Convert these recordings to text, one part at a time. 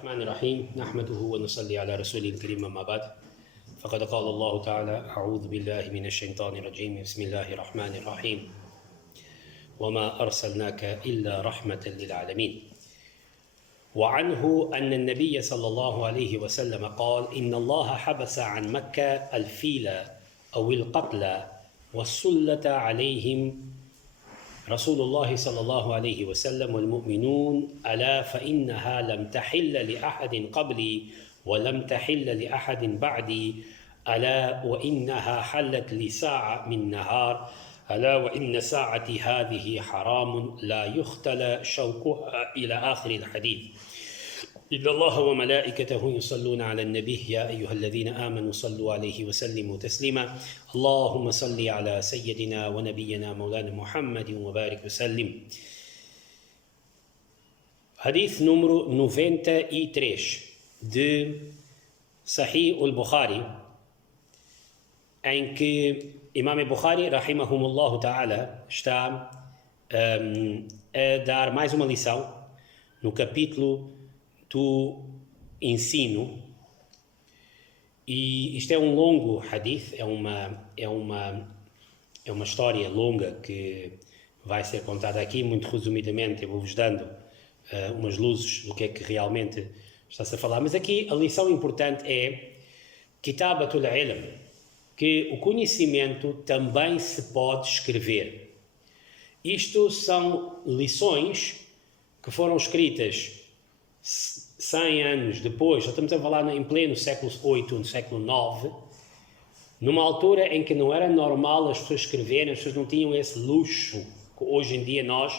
الرحمن الرحيم نحمده ونصلي على رسوله الكريم أما بعد فقد قال الله تعالى أعوذ بالله من الشيطان الرجيم بسم الله الرحمن الرحيم وما أرسلناك إلا رحمة للعالمين وعنه أن النبي صلى الله عليه وسلم قال إن الله حبس عن مكة الفيل أو القتل والسلة عليهم رسول الله صلى الله عليه وسلم والمؤمنون ألا فإنها لم تحل لأحد قبلي ولم تحل لأحد بعدي ألا وإنها حلت لساعة من نهار ألا وإن ساعتي هذه حرام لا يختل شوكها إلى آخر الحديث إن الله وملائكته يصلون على النبي يا أيها الذين آمنوا صلوا عليه وسلموا تسليما اللهم صل على سيدنا ونبينا مولانا محمد وبارك وسلم. Hadith número 93 de Sahih al-Bukhari, em que Imam Bukhari, rahimahumullah ta'ala, está a dar mais uma lição no capítulo do ensino, e isto é um longo hadith, é uma história longa que vai ser contada aqui. Muito resumidamente eu vou-vos dando umas luzes do que é que realmente está-se a falar, mas aqui a lição importante é Kitabatul Ilm, que o conhecimento também se pode escrever. Isto são lições que foram escritas 100 anos depois, já estamos a falar em pleno século VIII, no século IX, numa altura em que não era normal as pessoas escreverem, as pessoas não tinham esse luxo que hoje em dia nós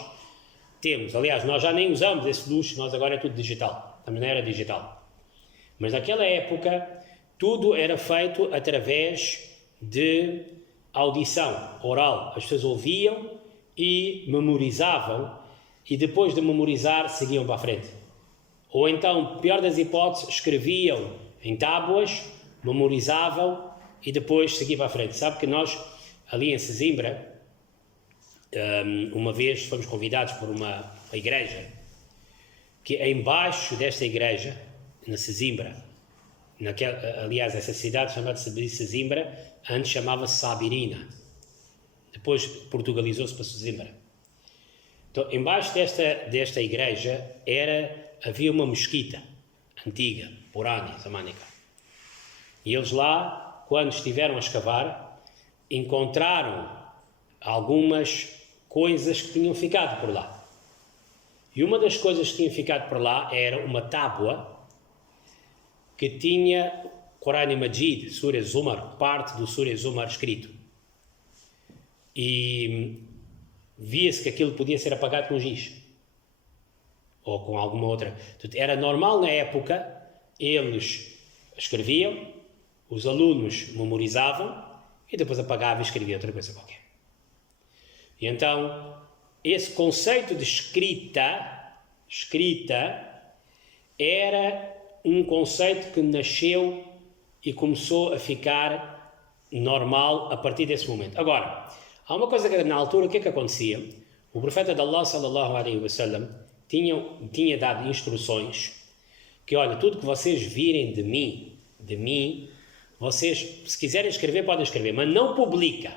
temos. Aliás, nós já nem usamos esse luxo, nós agora é tudo digital, também não era digital. Mas naquela época, tudo era feito através de audição oral. As pessoas ouviam e memorizavam, e depois de memorizar, seguiam para a frente. Ou então, pior das hipóteses, escreviam em tábuas, memorizavam e depois seguiam para a frente. Sabe que nós, ali em Sesimbra, uma vez fomos convidados por uma igreja, que embaixo desta igreja, na Sesimbra, aliás, essa cidade chamada-se Sesimbra, antes chamava-se Sabirina, depois portugalizou-se para Sesimbra. Então, embaixo desta igreja havia uma mesquita antiga, Purani, Zamânica. E eles lá, quando estiveram a escavar, encontraram algumas coisas que tinham ficado por lá. E uma das coisas que tinha ficado por lá era uma tábua que tinha Quran Majid, Surah Zumar, parte do Surah Zumar escrito. E via-se que aquilo podia ser apagado com giz ou com alguma outra. Era normal na época, eles escreviam, os alunos memorizavam e depois apagavam e escreviam outra coisa qualquer. E então, esse conceito de escrita era um conceito que nasceu e começou a ficar normal a partir desse momento. Agora, há uma coisa que na altura, o que é que acontecia? O profeta de Allah, sallallahu alaihi wasallam, tinha dado instruções que, olha, tudo que vocês virem de mim, vocês, se quiserem escrever, podem escrever, mas não publica.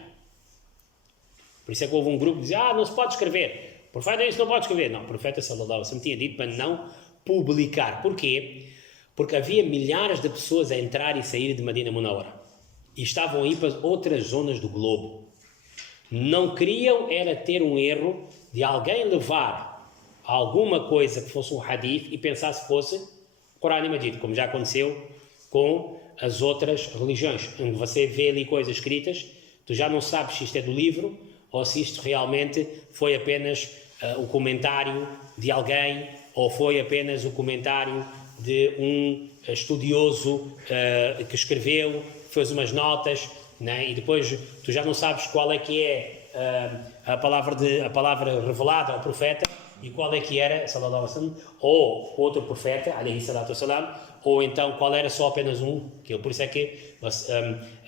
Por isso é que houve um grupo que dizia, não se pode escrever. O profeta disse, não pode escrever. Não, o profeta sallallahu alaihi wasallam tinha dito para não publicar. Porquê? Porque havia milhares de pessoas a entrar e sair de Medina Munawwara. E estavam a ir para outras zonas do globo. Não queriam era ter um erro de alguém levar alguma coisa que fosse um hadith e pensasse que fosse o Corão Majid, como já aconteceu com as outras religiões, onde você vê ali coisas escritas, tu já não sabes se isto é do livro ou se isto realmente foi apenas o comentário de alguém ou foi apenas o comentário de um estudioso que escreveu, fez umas notas, né? E depois tu já não sabes qual é que é a palavra revelada ao profeta e qual é que era, sallallahu alaihi wasallam, ou outro profeta, alaihi salatu wassalam, ou então qual era só apenas um, por isso é que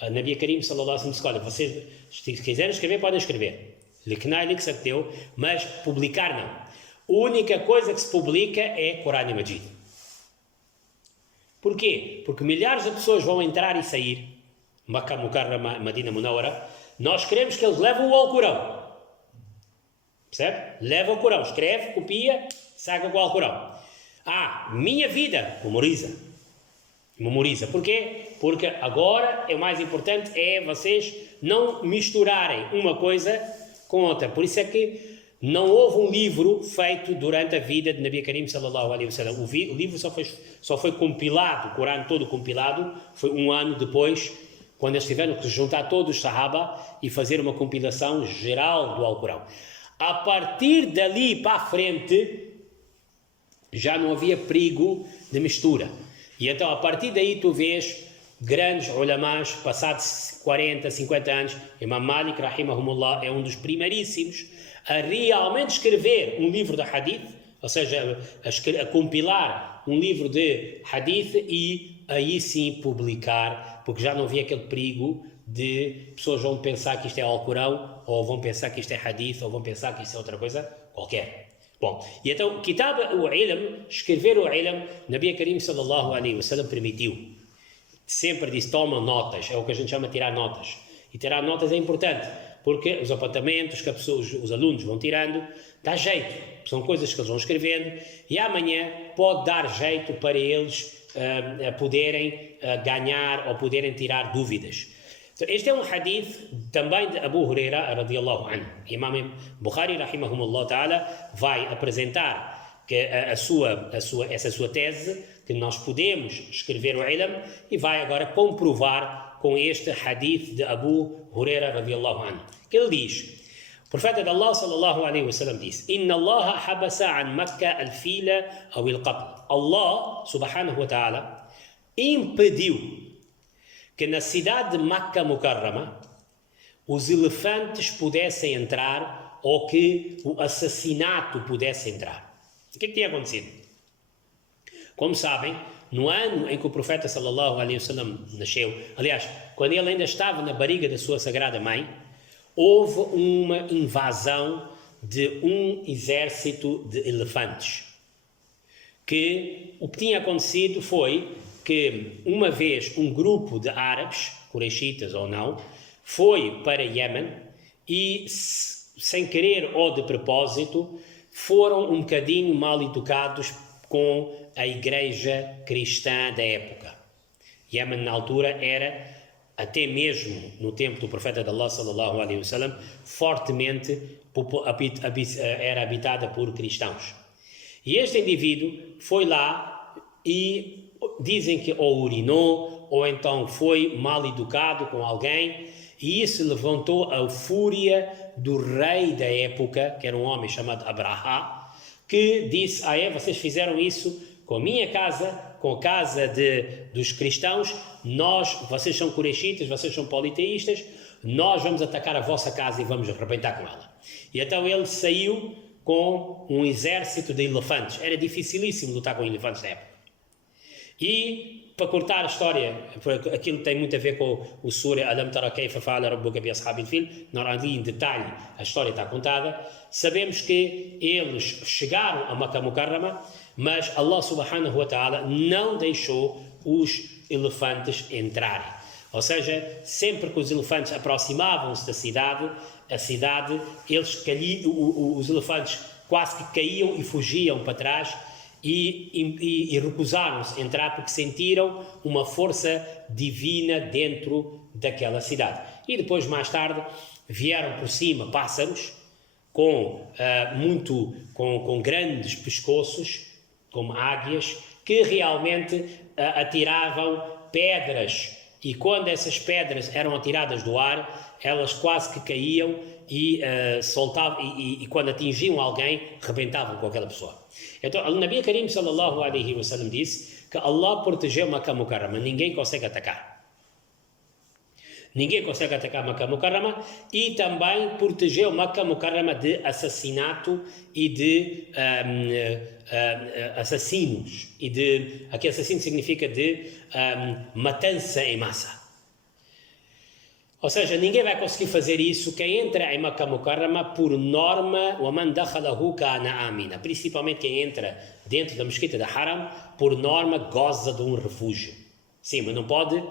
a Nabi Karim, sallallahu alaihi wasallam, disse, olha, vocês, se quiserem escrever, podem escrever, mas publicar não. A única coisa que se publica é Corão Majid. Porquê? Porque milhares de pessoas vão entrar e sair, Makkah Mukarrama, Madina Munawwara, nós queremos que eles levem o Alcorão. Percebe? Leva o Corão, escreve, copia, saca com o Alcorão. Minha vida, memoriza. Porquê? Porque agora o mais importante é vocês não misturarem uma coisa com outra. Por isso é que não houve um livro feito durante a vida de Nabi Karim sallallahu alaihi wasallam. O livro só foi compilado, o Corão todo compilado, foi um ano depois, quando eles tiveram que juntar todos os Sahaba e fazer uma compilação geral do Alcorão. A partir dali para a frente, já não havia perigo de mistura. E então, a partir daí, tu vês grandes ulamás, passados 40, 50 anos, Imam Malik, rahimahumullah, é um dos primeiríssimos a realmente escrever um livro de hadith, ou seja, a compilar um livro de hadith e aí sim publicar, porque já não havia aquele perigo de pessoas vão pensar que isto é Alcorão, ou vão pensar que isto é hadith, ou vão pensar que isto é outra coisa qualquer. Bom, e então, Kitab al-Ilm, escrever o Ilm, Nabi Karim sallallahu alaihi wasallam permitiu. Sempre disse, toma notas, é o que a gente chama de tirar notas. E tirar notas é importante, porque os apontamentos que os alunos vão tirando, dá jeito. São coisas que eles vão escrevendo, e amanhã pode dar jeito para eles poderem ganhar ou poderem tirar dúvidas. Então, este é um hadith também de Abu Huraira radiallahu anhu. Imam Bukhari rahimahumullah ta'ala vai apresentar que essa sua tese, que nós podemos escrever o ilm, e vai agora comprovar com este hadith de Abu Huraira radiallahu anhu. Que ele diz, o profeta de Allah sallallahu alaihi wasallam disse, Inna Allah habasa an Makkah al-fila aw al-qatl. Allah subhanahu wa ta'ala impediu que na cidade de Makkah Mukarrama os elefantes pudessem entrar ou que o assassinato pudesse entrar. O que é que tinha acontecido? Como sabem, no ano em que o profeta sallallahu alaihi wasallam nasceu, aliás, quando ele ainda estava na barriga da sua sagrada mãe, houve uma invasão de um exército de elefantes. Que o que tinha acontecido foi que uma vez um grupo de árabes, Quraishitas ou não, foi para Iêmen e, sem querer ou de propósito, foram um bocadinho mal educados com a igreja cristã da época. Iêmen, na altura, era, até mesmo no tempo do profeta de Allah, sallallahu alaihi wasallam, fortemente era habitada por cristãos. E este indivíduo foi lá e dizem que ou urinou, ou então foi mal educado com alguém, e isso levantou a fúria do rei da época, que era um homem chamado Abraha, que disse, vocês fizeram isso com a minha casa, com a casa dos cristãos, vocês são Quraishitas, vocês são politeístas, nós vamos atacar a vossa casa e vamos arrebentar com ela. E então ele saiu com um exército de elefantes. Era dificilíssimo lutar com elefantes na época. E, para cortar a história, aquilo tem muito a ver com o Surah Alam Tara Kayfa Fa'ala Rabbuka bi Ashabil Fil, ali em detalhe a história está contada. Sabemos que eles chegaram a Makkah Mukarrama, mas Allah subhanahu wa ta'ala não deixou os elefantes entrarem. Ou seja, sempre que os elefantes aproximavam-se da cidade, os elefantes quase que caíam e fugiam para trás, e recusaram-se a entrar porque sentiram uma força divina dentro daquela cidade. E depois, mais tarde, vieram por cima pássaros com grandes pescoços, como águias, que realmente atiravam pedras, e quando essas pedras eram atiradas do ar, elas quase que caíam e soltavam, e quando atingiam alguém, rebentavam com aquela pessoa. Então, o Nabi Karim sallallahu alaihi wasallam disse que Allah protegeu Makkah Mukarrama, ninguém consegue atacar. Ninguém consegue atacar Makkah Mukarrama, e também protegeu Makkah Mukarrama de assassinato e de assassinos. Aqui assassino significa de matança em massa. Ou seja, ninguém vai conseguir fazer isso. Quem entra em Makkah Mukarrama, por norma, وَمَنْ دَخَلَهُ كَانَ آمِنًا, principalmente quem entra dentro da mesquita da Haram, por norma goza de um refúgio. Sim, mas não pode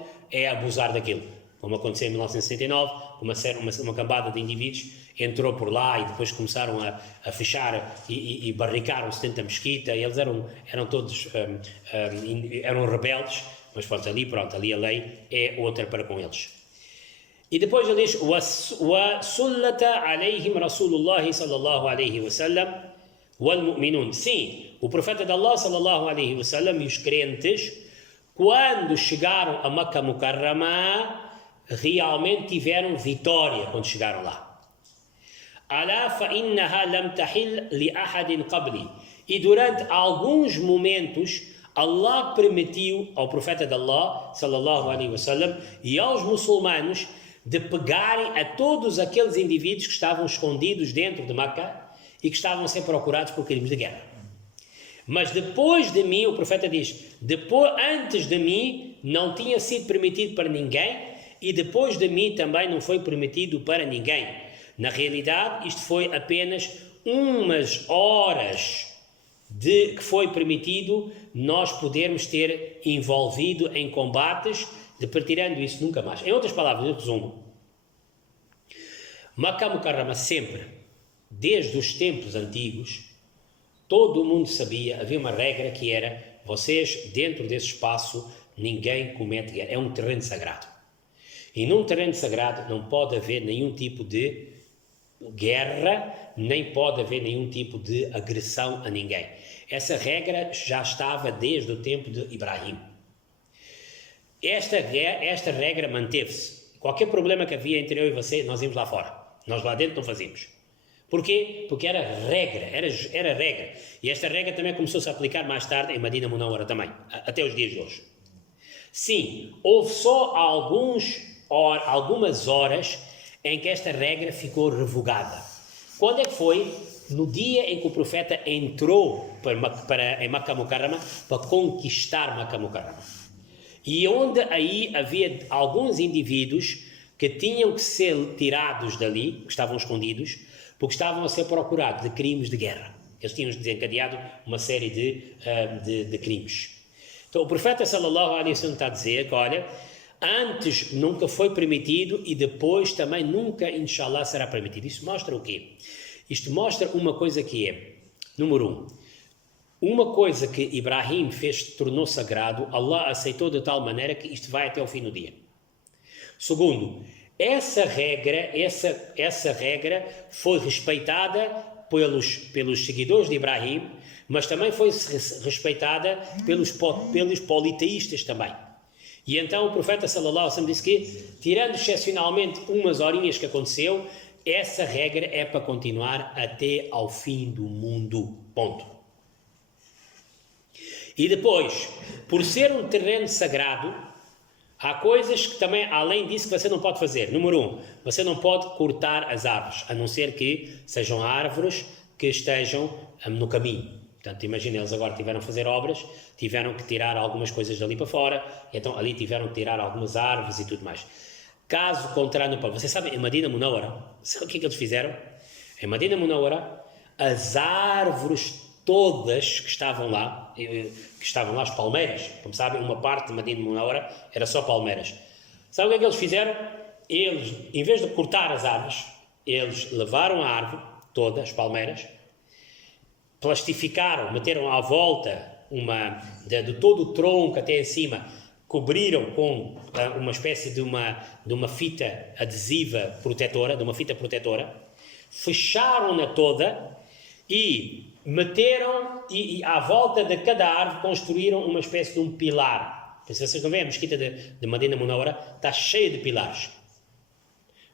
abusar daquilo. Como aconteceu em 1969, uma cambada de indivíduos entrou por lá e depois começaram a fechar e barricaram-se dentro da mesquita. E eles eram todos eram rebeldes, mas pronto, ali a lei é outra para com eles. E depois ele diz: وَسُلَّةَ عَلَيْهِمْ رَسُولُ اللَّهِ صلى الله عليه وسلم وَالْمُؤْمِنُونَ. Sim, o profeta de Allah sallallahu alaihi wasallam e os crentes, quando chegaram a Makkah Mukarrama, realmente tiveram vitória quando chegaram lá. أَلَا فَإِنَّهَا لَمْ تَحِلْ لِأَحَدٍ قَبْلِ. E durante alguns momentos Allah permitiu ao profeta de Allah sallallahu alaihi wasallam e aos muçulmanos de pegarem a todos aqueles indivíduos que estavam escondidos dentro de Makkah e que estavam a ser procurados por crimes de guerra. Mas depois de mim, o profeta diz, antes de mim não tinha sido permitido para ninguém e depois de mim também não foi permitido para ninguém. Na realidade, isto foi apenas umas horas que foi permitido nós podermos ter envolvido em combates, retirando isso nunca mais. Em outras palavras, eu resumo. Makkah Mukarrama sempre, desde os tempos antigos, todo o mundo sabia, havia uma regra que era, vocês dentro desse espaço, ninguém comete guerra, é um terreno sagrado. E num terreno sagrado não pode haver nenhum tipo de guerra, nem pode haver nenhum tipo de agressão a ninguém. Essa regra já estava desde o tempo de Ibrahim. Esta regra manteve-se. Qualquer problema que havia entre eu e você, nós íamos lá fora. Nós lá dentro não fazíamos. Porquê? Porque era regra, era regra. E esta regra também começou-se a aplicar mais tarde em Medina Munawwara também, até os dias de hoje. Sim, houve só algumas horas em que esta regra ficou revogada. Quando é que foi? No dia em que o profeta entrou em Makkah Mukarrama para conquistar Makkah Mukarrama. E onde aí havia alguns indivíduos que tinham que ser tirados dali, que estavam escondidos, porque estavam a ser procurados de crimes de guerra. Eles tinham desencadeado uma série de crimes. Então o profeta sallallahu alaihi wasallam está a dizer que, olha, antes nunca foi permitido e depois também nunca, inshallah, será permitido. Isso mostra o quê? Isto mostra uma coisa que é, número 1, uma coisa que Ibrahim tornou sagrado, Allah aceitou de tal maneira que isto vai até o fim do dia. Segundo, essa regra foi respeitada pelos seguidores de Ibrahim, mas também foi respeitada pelos politeístas também. E então o profeta sallallahu alaihi wasallam disse que, tirando excepcionalmente umas horinhas que aconteceu, essa regra é para continuar até ao fim do mundo. Ponto. E depois, por ser um terreno sagrado, há coisas que também, além disso, que você não pode fazer. Número 1, você não pode cortar as árvores, a não ser que sejam árvores que estejam no caminho. Portanto, imagina, eles agora tiveram a fazer obras, tiveram que tirar algumas coisas dali para fora, então ali tiveram que tirar algumas árvores e tudo mais. Caso contrário, não pode. Você sabe, em Medina Munawwara, sabe o que eles fizeram? Em Medina Munawwara, as árvores todas que estavam lá, as palmeiras, como sabem, uma parte de Medina Munawwara era só palmeiras. Sabe o que eles fizeram? Eles, em vez de cortar as árvores, eles levaram a árvore toda, as palmeiras, plastificaram, meteram à volta de todo o tronco até em cima, cobriram com uma espécie de uma fita adesiva protetora, fecharam-na toda e meteram, e à volta de cada árvore construíram uma espécie de um pilar. Se vocês não veem, a mesquita de Medina Munawwara está cheia de pilares.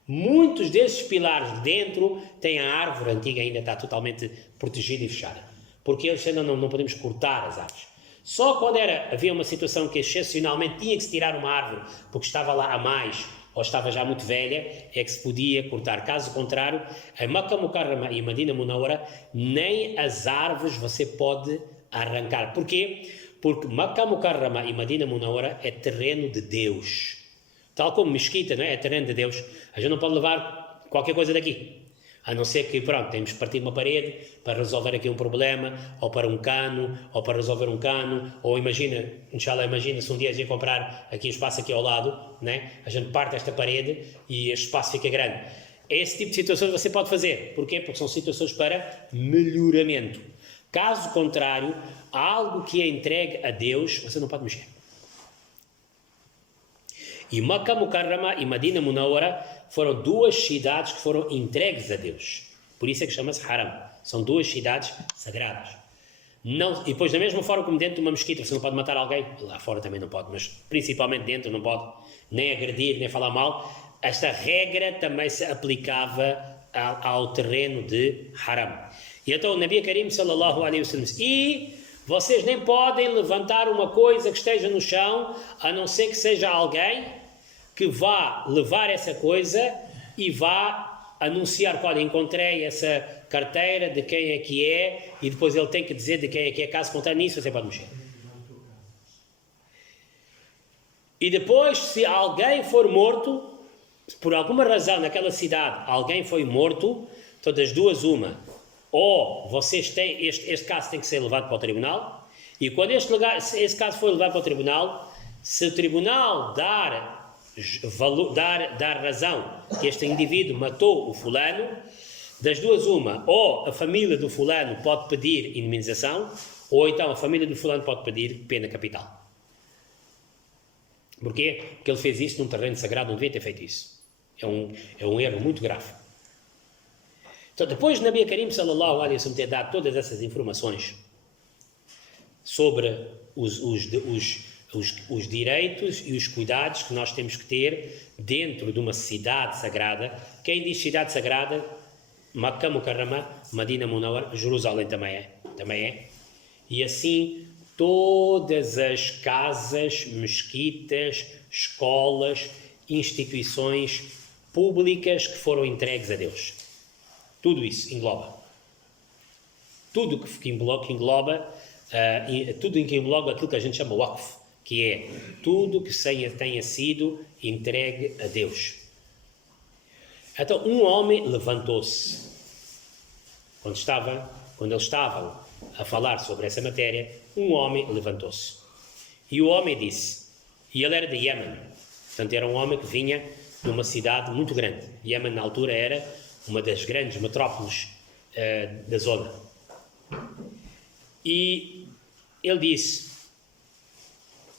Muitos desses pilares dentro têm a árvore antiga, ainda está totalmente protegida e fechada. Porque eles ainda não podemos cortar as árvores. Só quando havia uma situação que excepcionalmente tinha que se tirar uma árvore porque estava lá a mais ou estava já muito velha, é que se podia cortar. Caso contrário, em Makkah Mukarrama e Medina Munawwara, nem as árvores você pode arrancar. Porquê? Porque Makkah Mukarrama e Medina Munawwara é terreno de Deus. Tal como mesquita, não é? É terreno de Deus. A gente não pode levar qualquer coisa daqui. A não ser que, pronto, temos que partir uma parede para resolver aqui um problema, ou para um cano, ou para resolver um cano, ou imagina, inshallah, imagina se um dia a gente comprar aqui um espaço aqui ao lado, né? A gente parte esta parede e este espaço fica grande. Esse tipo de situações você pode fazer. Porquê? Porque são situações para melhoramento. Caso contrário, algo que é entregue a Deus, você não pode mexer. E Makkah Mukarrama e Madina Munawwara foram duas cidades que foram entregues a Deus. Por isso é que chama-se Haram. São duas cidades sagradas. Não, e depois, da mesma forma como dentro de uma mesquita você não pode matar alguém, lá fora também não pode, mas principalmente dentro não pode nem agredir, nem falar mal. Esta regra também se aplicava ao terreno de Haram. E então o Nabi Karim sallallahu alaihi wasallam disse, e vocês nem podem levantar uma coisa que esteja no chão, a não ser que seja alguém que vá levar essa coisa e vá anunciar, olha, encontrei essa carteira, de quem é que é, e depois ele tem que dizer de quem é que é, caso contrário nisso você pode mexer. E depois, se alguém for morto, por alguma razão naquela cidade, alguém foi morto, então das duas uma, ou vocês têm, este caso tem que ser levado para o tribunal, e quando esse caso for levado para o tribunal, se o tribunal dar razão que este indivíduo matou o fulano, das duas uma, ou a família do fulano pode pedir indemnização, ou então a família do fulano pode pedir pena capital. Porquê? Porque ele fez isso num terreno sagrado, não devia ter feito isso. É um erro muito grave. Então, depois de Nabi Karim sallallahu alaihi wasallam ter dado todas essas informações sobre os direitos e os cuidados que nós temos que ter dentro de uma cidade sagrada. Quem diz cidade sagrada, Makkah Mukarrama, Madina Munawwara, Jerusalém também é. E assim, todas as casas, mesquitas, escolas, instituições públicas que foram entregues a Deus. Tudo isso engloba. Tudo que engloba, tudo em que engloba aquilo que a gente chama waqf, que é tudo que tenha sido entregue a Deus. Então, um homem levantou-se. Quando eles estavam a falar sobre essa matéria, um homem levantou-se. E o homem disse, e ele era de Iêmen, portanto era um homem que vinha de uma cidade muito grande. Iêmen, na altura, era uma das grandes metrópoles da zona. E ele disse,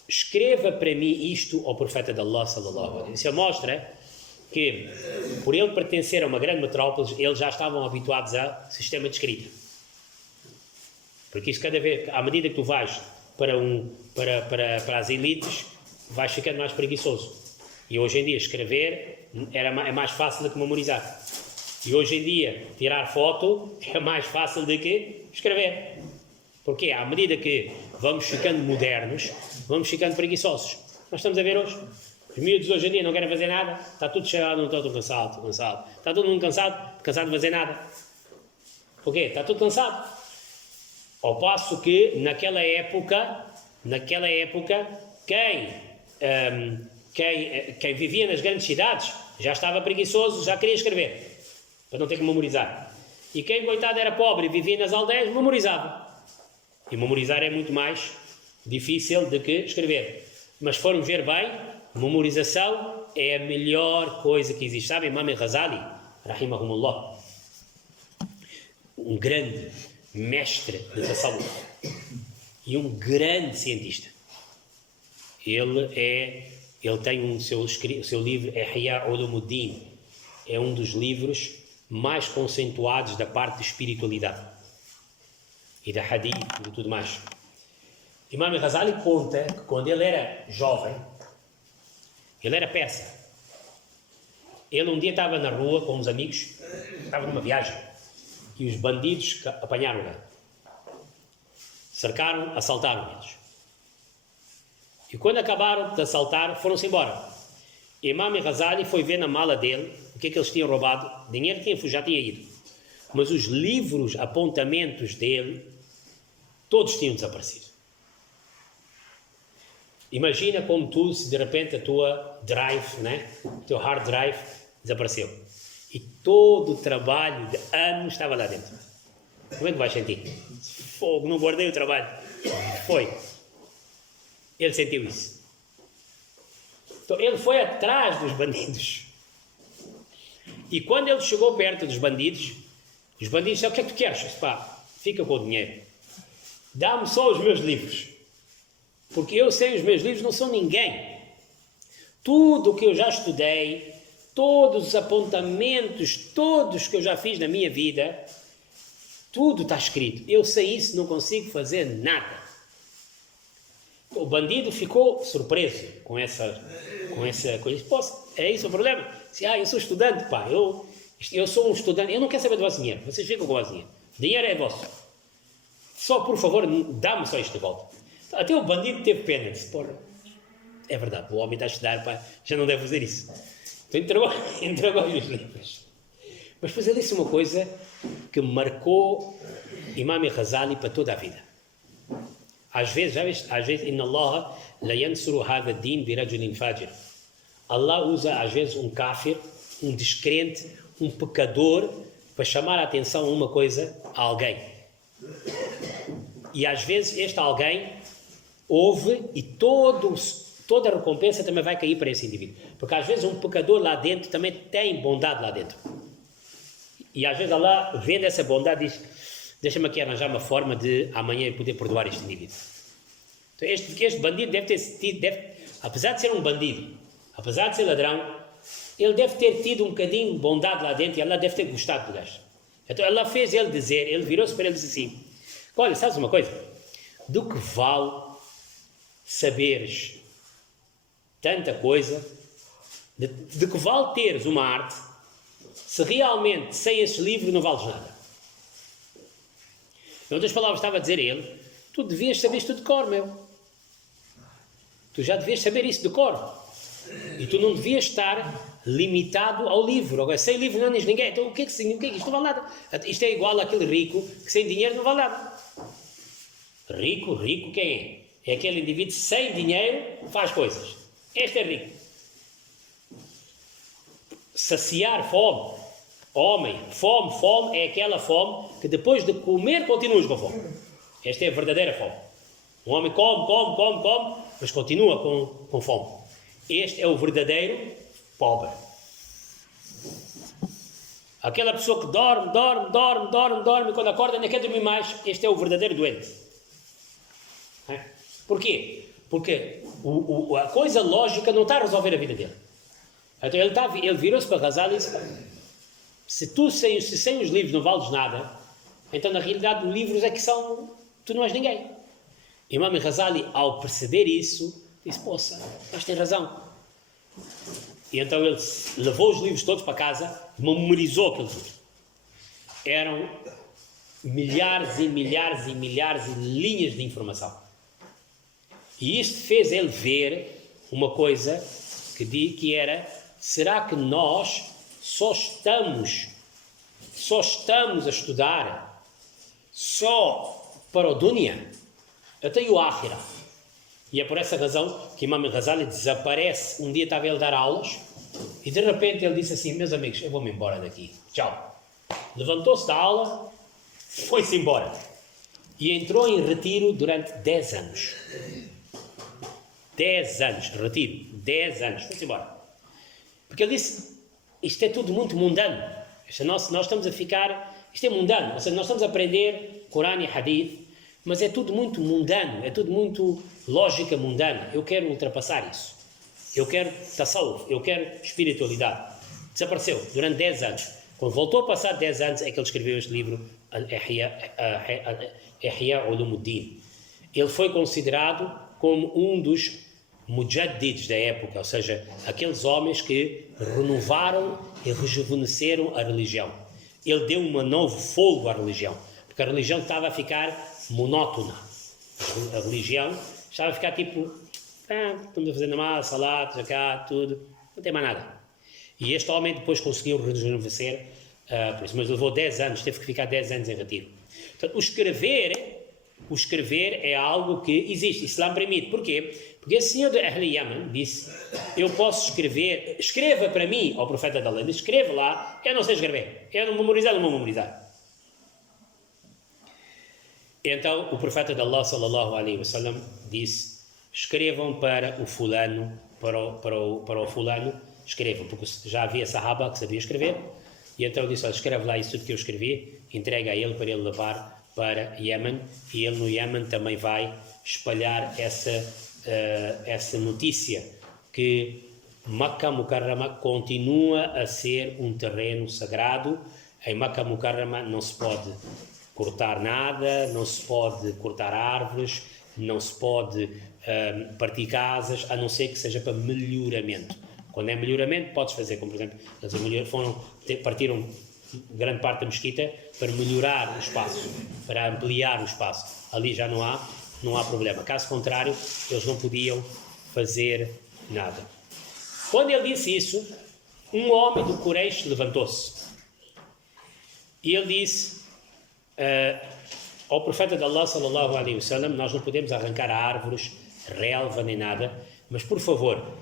escreva para mim isto ao profeta de Allah sallallahu alaihi wasallam. Isso mostra que, por ele pertencer a uma grande metrópole, eles já estavam habituados a sistema de escrita. Porque isso cada vez, à medida que tu vais para as elites, vais ficando mais preguiçoso. E hoje em dia escrever é mais fácil do que memorizar. E hoje em dia tirar foto é mais fácil do que escrever. Porque à medida que vamos ficando modernos, vamos ficando preguiçosos. Nós estamos a ver hoje. Os miúdos hoje em dia não querem fazer nada, está tudo cheio, não estou cansado. Está todo mundo cansado de fazer nada. Porquê? Está tudo cansado. Ao passo que naquela época, quem vivia nas grandes cidades já estava preguiçoso, já queria escrever, para não ter que memorizar. E quem, coitado, era pobre e vivia nas aldeias, memorizava. E memorizar é muito mais difícil do que escrever. Mas se formos ver bem, memorização é a melhor coisa que existe. Sabe, Imam Ghazali, rahimahumullah, um grande mestre de tasawwuf e um grande cientista. Ele tem o seu livro Ihya Ulumuddin, é um dos livros mais conceituados da parte de espiritualidade e da hadith e de tudo mais. Imam Ghazali conta que quando ele era jovem, ele era persa. Ele um dia estava na rua com uns amigos, estava numa viagem, e os bandidos apanharam-o, cercaram, assaltaram-eles. E quando acabaram de assaltar, foram-se embora. Imam Ghazali foi ver na mala dele o que é que eles tinham roubado. Dinheiro já tinha ido. Mas os livros, apontamentos dele, todos tinham desaparecido. Imagina como tu, se de repente a tua drive, né? O teu hard drive desapareceu. E todo o trabalho de anos estava lá dentro. Como é que vais sentir? Fogo, não guardei o trabalho. Foi. Ele sentiu isso. Então ele foi atrás dos bandidos. E quando ele chegou perto dos bandidos, os bandidos disseram: o que é que tu queres? Pá, fica com o dinheiro. Dá-me só os meus livros. Porque eu sem os meus livros não sou ninguém. Tudo o que eu já estudei, todos os apontamentos, todos que eu já fiz na minha vida, tudo está escrito. Eu sem isso não consigo fazer nada. O bandido ficou surpreso com essa coisa. É isso o problema? Eu sou estudante, pá, eu sou um estudante, eu não quero saber do vosso dinheiro, vocês ficam com o vosso dinheiro. O dinheiro é vosso. Só, por favor, dá-me só isto de volta. Até o bandido teve pena, disse: porra, é verdade, o homem está a estudar, pá, já não deve fazer isso. Então entregou os livros. Mas depois ele disse uma coisa que marcou Imam Ghazali para toda a vida. Às vezes, Inna Allah la yansuru hadha din bi rajulin fajir. Allah usa às vezes um kafir, um descrente, um pecador, para chamar a atenção a uma coisa, a alguém. E às vezes este alguém ouve e toda a recompensa também vai cair para esse indivíduo. Porque às vezes um pecador lá dentro também tem bondade lá dentro. E às vezes Allah, vendo essa bondade, diz: deixa-me aqui arranjar uma forma de amanhã eu poder perdoar este indivíduo. Então este bandido deve ter tido, apesar de ser um bandido, apesar de ser ladrão, ele deve ter tido um bocadinho de bondade lá dentro e Allah deve ter gostado do gajo. Então Allah fez ele dizer, ele virou-se para ele e disse assim: olha, sabes uma coisa? Do que vale saberes tanta coisa, de que vale teres uma arte, se realmente sem esses livros não vales nada? Em outras palavras, estava a dizer ele: tu devias saber isto de cor, meu. Tu já devias saber isso de cor. E tu não devias estar limitado ao livro. Agora, sem livro não tens ninguém. Então o que é que significa? Isto não vale nada. Isto é igual àquele rico que sem dinheiro não vale nada. Rico quem é? É aquele indivíduo sem dinheiro faz coisas. Este é rico. Saciar fome. Homem, fome é aquela fome que depois de comer continuas com fome. Esta é a verdadeira fome. Um homem come, mas continua com fome. Este é o verdadeiro pobre. Aquela pessoa que dorme, e quando acorda ainda quer dormir mais. Este é o verdadeiro doente. Porquê? Porque a coisa lógica não está a resolver a vida dele. Então ele virou-se para Ghazali e disse: se sem os livros não vales nada, então na realidade os livros é que são, tu não és ninguém. Imam Ghazali, ao perceber isso, disse: poça, mas tem razão. E então ele levou os livros todos para casa, memorizou aqueles livros. Eram milhares e milhares e milhares de linhas de informação. E isto fez ele ver uma coisa que era: será que nós só estamos a estudar só para o dunya? Até o akhirah. E é por essa razão que Imam Ghazali desaparece. Um dia estava ele a dar aulas e de repente ele disse assim: meus amigos, eu vou-me embora daqui, tchau. Levantou-se da aula, foi-se embora e entrou em retiro durante 10 anos. 10 anos, retiro, 10 anos, foi-se embora. Porque ele disse: isto é tudo muito mundano. Nós estamos a ficar, isto é mundano, ou seja, nós estamos a aprender Corão e Hadith, mas é tudo muito mundano, é tudo muito lógica mundana. Eu quero ultrapassar isso. Eu quero tasawwuf, eu quero espiritualidade. Desapareceu durante 10 anos. Quando voltou a passar 10 anos é que ele escreveu este livro, Ihya Ulumuddin. Ele foi considerado como um dos mujaddids da época, ou seja, aqueles homens que renovaram e rejuvenesceram a religião. Ele deu um novo fogo à religião, porque a religião estava a ficar monótona. A religião estava a ficar tipo: estamos a fazer namaz, salat, zakat, tudo, não tem mais nada. E este homem depois conseguiu rejuvenescer, por isso, mas levou 10 anos, teve que ficar 10 anos em retiro. Portanto, o o escrever é algo que existe, Islã permite. Porquê? Porque esse senhor de Ahli Yaman disse, eu posso escrever, escreva para mim, ao profeta da lei, escreva lá, eu não sei escrever, eu não memorizar, não vou memorizar. Então o profeta de Allah sallallahu alaihi wasallam disse, escrevam para o fulano, para o fulano, escrevam, porque já havia sahaba que sabia escrever, e então disse, escreve lá isso tudo que eu escrevi, entrega a ele para ele levar para Iêmen, e ele no Iêmen também vai espalhar essa notícia que Makkah Mukarrama continua a ser um terreno sagrado. Em Makkah Mukarrama não se pode cortar nada, não se pode cortar árvores, não se pode partir casas, a não ser que seja para melhoramento. Quando é melhoramento, podes fazer, como por exemplo, eles partiram grande parte da mesquita para melhorar o espaço, para ampliar o espaço. Ali já não há problema. Caso contrário, eles não podiam fazer nada. Quando ele disse isso, um homem do Quraysh levantou-se e ele disse ao profeta de Allah sallallahu alaihi wasallam, nós não podemos arrancar árvores, relva nem nada, mas por favor,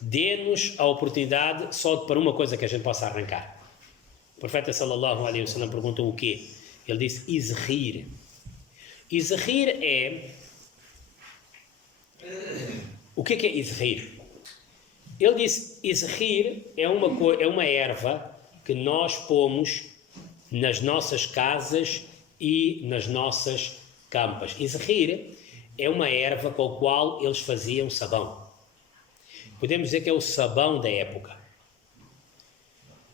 dê-nos a oportunidade só para uma coisa que a gente possa arrancar. O profeta sallallahu alaihi wasallam perguntou o quê? Ele disse izhir. Izhir é... O que é izhir? Ele disse, izhir é uma erva que nós pomos nas nossas casas e nas nossas campas. Izhir é uma erva com a qual eles faziam sabão. Podemos dizer que é o sabão da época.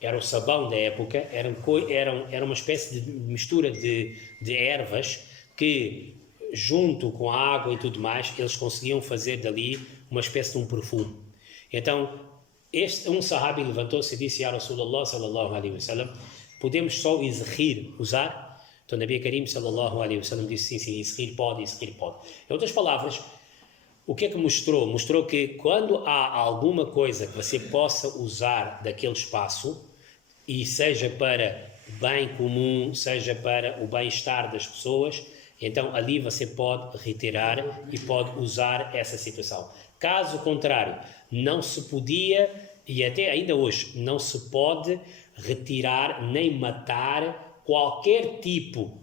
Era o sabão da época, era uma espécie de mistura de ervas que, junto com a água e tudo mais, eles conseguiam fazer dali uma espécie de um perfume. Então, um sahabi levantou-se e disse, Ya Rasulullah sallallahu alaihi wasallam, podemos só izhir usar? Então, Nabi Karim sallallahu alaihi wasallam disse, sim, izhir pode. Em outras palavras, o que é que mostrou? Mostrou que quando há alguma coisa que você possa usar daquele espaço, e seja para bem comum, seja para o bem-estar das pessoas, então ali você pode retirar e pode usar essa situação. Caso contrário, não se podia, e até ainda hoje, não se pode retirar nem matar qualquer tipo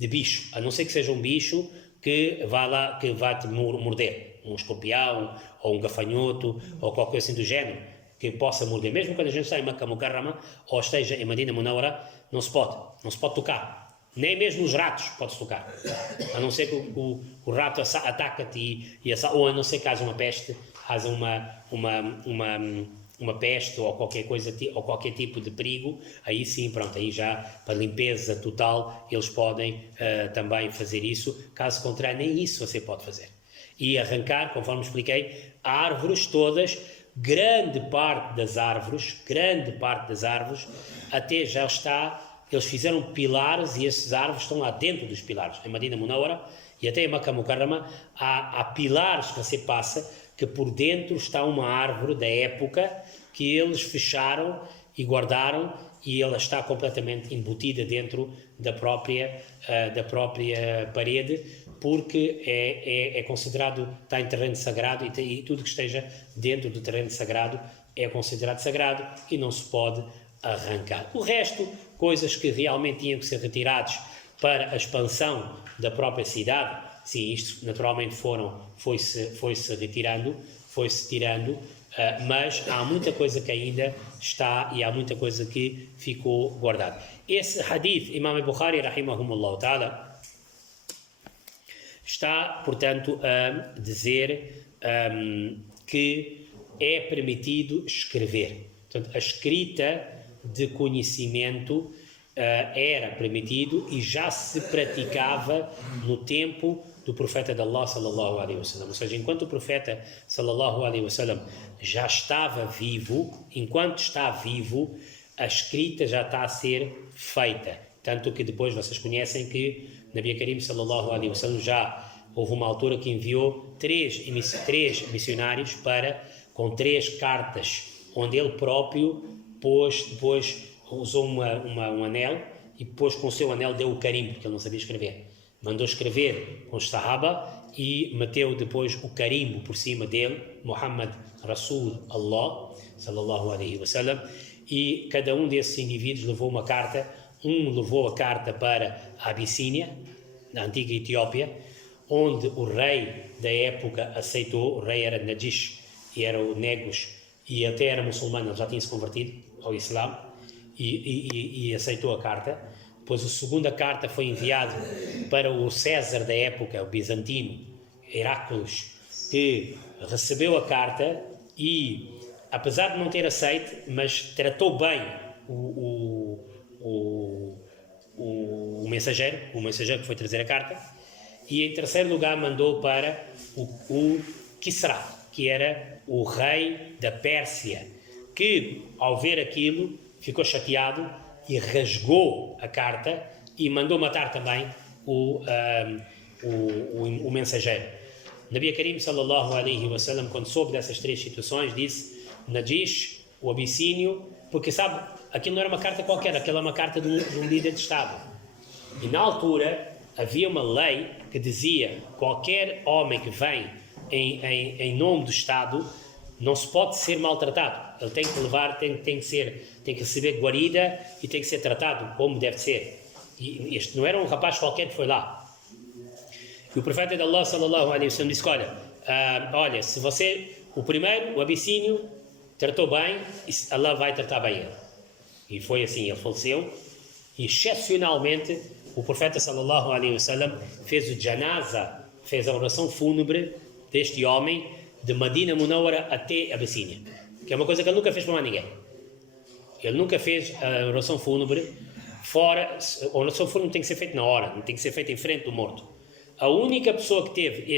de bicho, a não ser que seja um bicho que vá te morder, um escorpião, ou um gafanhoto, ou qualquer coisa assim do género, que possa morder. Mesmo quando a gente está em Makkah Mukarrama, ou esteja em Madina Munawwara, não se pode tocar. Nem mesmo os ratos pode-se tocar. A não ser que o rato ataca-te, ou a não ser que haja uma peste, haja uma peste ou qualquer coisa, ou qualquer tipo de perigo, aí sim, pronto, aí já para limpeza total eles podem também fazer isso. Caso contrário, nem isso você pode fazer. E arrancar, conforme expliquei, árvores todas, grande parte das árvores, até já está, eles fizeram pilares e esses árvores estão lá dentro dos pilares. Em Madina Munawwara e até em Makkah Mukarrama há pilares que você passa, que por dentro está uma árvore da época que eles fecharam e guardaram, e ela está completamente embutida dentro da própria parede, porque é considerado, está em terreno sagrado, e tudo que esteja dentro do terreno sagrado é considerado sagrado e não se pode arrancar. O resto, coisas que realmente tinham que ser retirados para a expansão da própria cidade, sim, isto naturalmente foi-se tirando, mas há muita coisa que ainda está e há muita coisa que ficou guardada. Esse hadith, Imam Bukhari, rahimahumullah ta'ala, está, portanto, a dizer que é permitido escrever. Portanto, a escrita de conhecimento era permitido e já se praticava no tempo do profeta de Allah sallallahu alaihi wasallam. Ou seja, enquanto o profeta sallallahu alaihi wasallam já estava vivo, enquanto está vivo, a escrita já está a ser feita. Tanto que depois vocês conhecem que Nabi Karim sallallahu alaihi wasallam já houve uma altura que enviou três missionários com 3 cartas, onde ele próprio depois usou um anel e depois com o seu anel deu o carimbo, porque ele não sabia escrever. mandou escrever com os Sahaba e meteu depois o carimbo por cima dele, Muhammad Rasul Allah, sallallahu alaihi wasallam, e cada um desses indivíduos levou uma carta. Um levou a carta para a Abissínia, na antiga Etiópia, onde o rei da época aceitou. O rei era Najish e era o Negus, e até era muçulmano, já tinha se convertido ao Islã, e aceitou a carta. Depois a segunda carta foi enviada para o César da época, o bizantino, Heráclides, que recebeu a carta e, apesar de não ter aceito, mas tratou bem o mensageiro que foi trazer a carta. E em terceiro lugar mandou para o Kisra, que era o rei da Pérsia, que ao ver aquilo ficou chateado e rasgou a carta e mandou matar também o mensageiro. Nabi Karim sallallahu alaihi wasallam, quando soube dessas três situações, disse: Najish, o Abissínio, porque sabe, aquilo não era uma carta qualquer, aquilo era uma carta de um líder de Estado. E na altura havia uma lei que dizia: qualquer homem que vem em nome do Estado não se pode ser maltratado. Ele tem que levar, tem que receber guarida e tem que ser tratado como deve ser. E este não era um rapaz qualquer que foi lá. E o profeta de Allah sallallahu alaihi wasallam disse: olha, se você, o primeiro, o Abissínio, tratou bem, Allah vai tratar bem ele. E foi assim, ele faleceu. E excepcionalmente o profeta sallallahu alaihi wasallam fez o janaza, fez a oração fúnebre deste homem de Medina Munawwara até Abissínia, que é uma coisa que ele nunca fez para mais ninguém. Ele nunca fez a oração fúnebre fora. A oração fúnebre tem que ser feita na hora, não tem que ser feita em frente do morto. A única pessoa que teve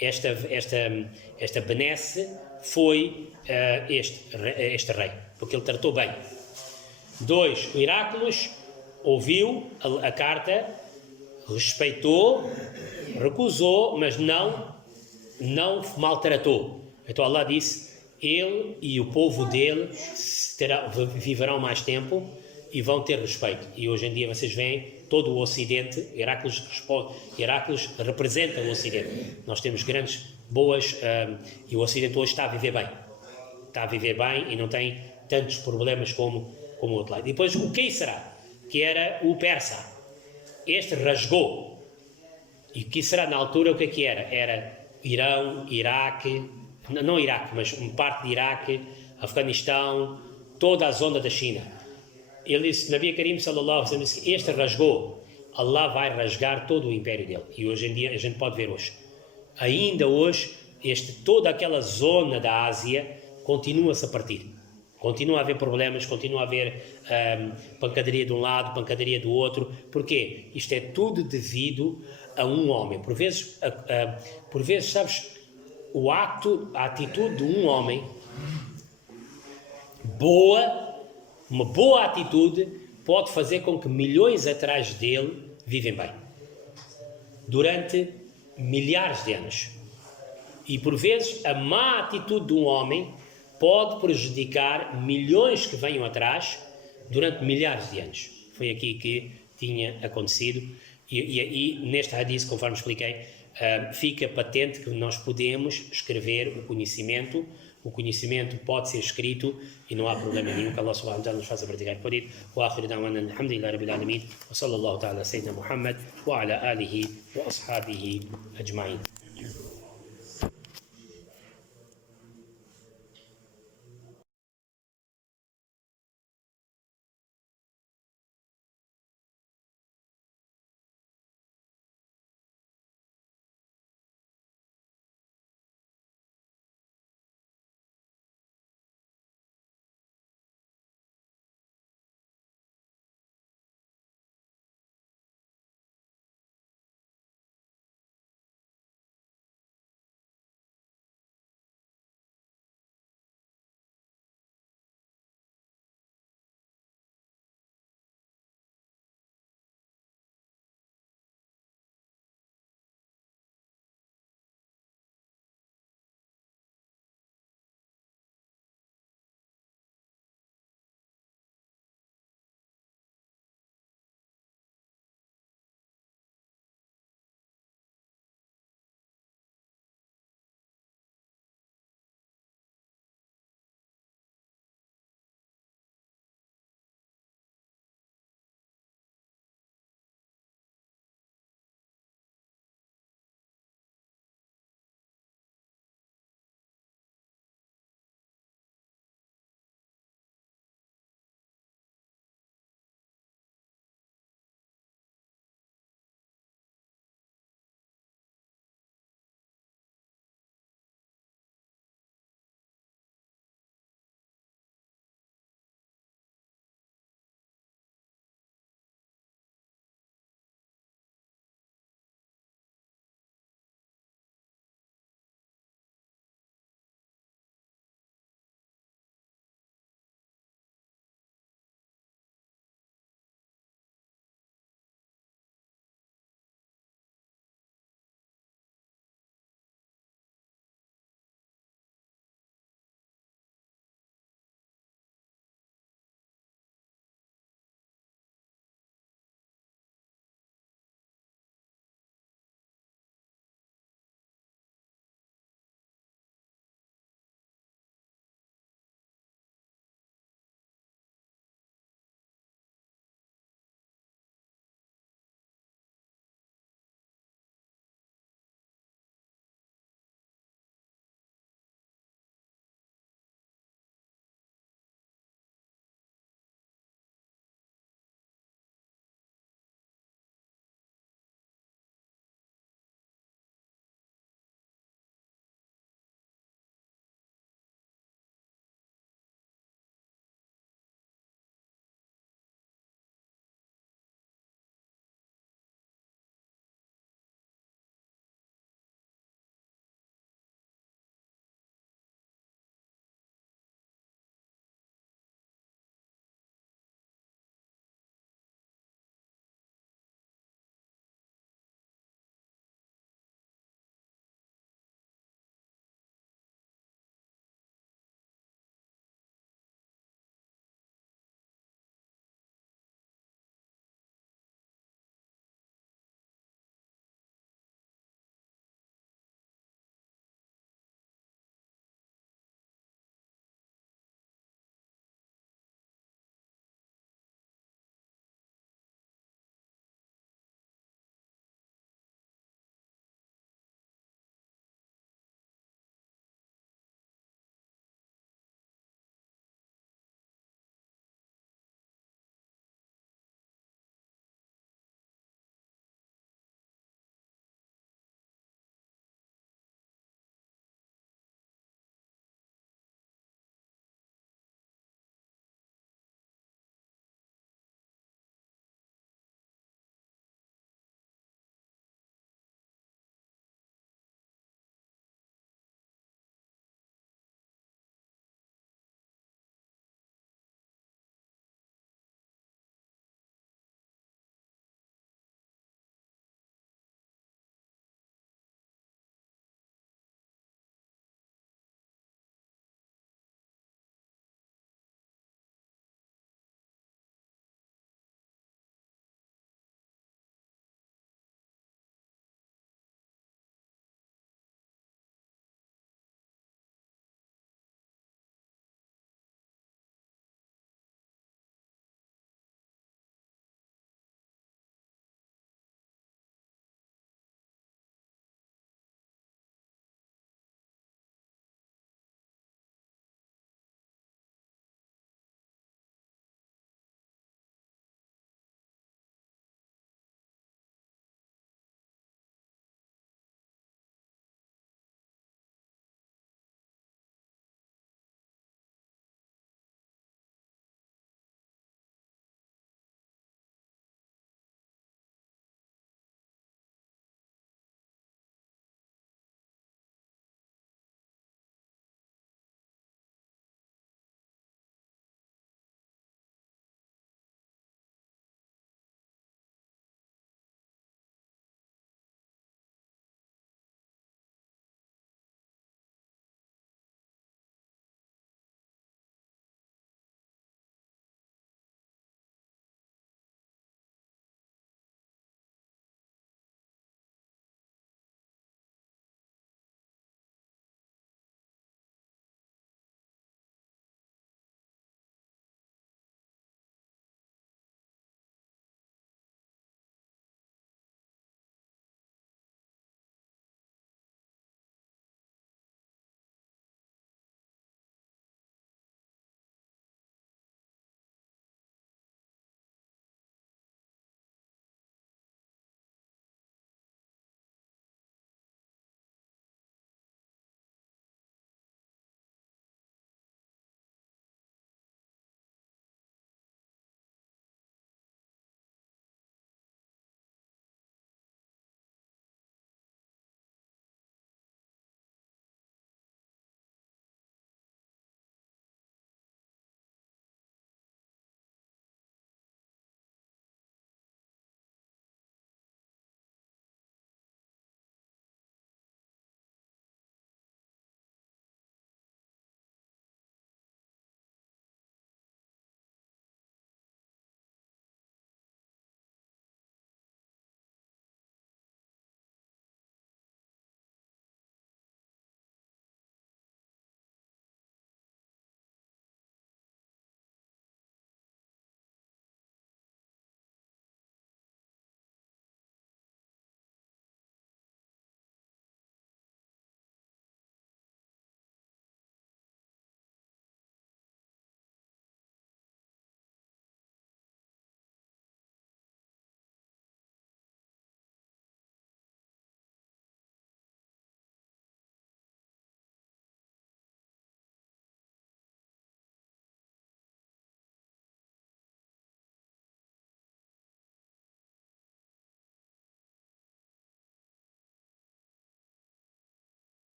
esta benesse foi este rei, porque ele tratou bem. 2. O Heráclides ouviu a carta, respeitou, recusou, mas não maltratou. Então Allah disse: ele e o povo dele viverão mais tempo e vão ter respeito. E hoje em dia vocês veem todo o Ocidente. Heráclides representa o Ocidente. Nós temos grandes, boas, e o Ocidente hoje está a viver bem. Está a viver bem e não tem tantos problemas como o outro lado. E depois o Kisra, que era o persa, este rasgou. E Kisra na altura o que era? Era Irão, Iraque, não Iraque, mas uma parte de Iraque, Afeganistão, toda a zona da China. Ele disse, Nabi Karim sallallahu alaihi wasallam, disse que este rasgou, Allah vai rasgar todo o império dele. E hoje em dia a gente pode ver hoje. Ainda hoje, toda aquela zona da Ásia continua-se a partir. Continua a haver problemas, continua a haver pancadaria de um lado, pancadaria do outro. Porquê? Isto é tudo devido a um homem. Por vezes, sabes, a atitude de um homem uma boa atitude pode fazer com que milhões atrás dele vivem bem. Durante milhares de anos. E por vezes a má atitude de um homem pode prejudicar milhões que venham atrás durante milhares de anos. Foi aqui que tinha acontecido. E neste hadith, conforme expliquei, fica patente que nós podemos escrever o conhecimento. O conhecimento pode ser escrito e não há problema nenhum que Allah subhanahu wa ta'ala nos faça praticar por isso. Wa akhiru da'wana alhamdulillahi rabbil alamin wa sallallahu ta'ala sayyidina Muhammad wa ala alihi wa ashabihi ajma'in.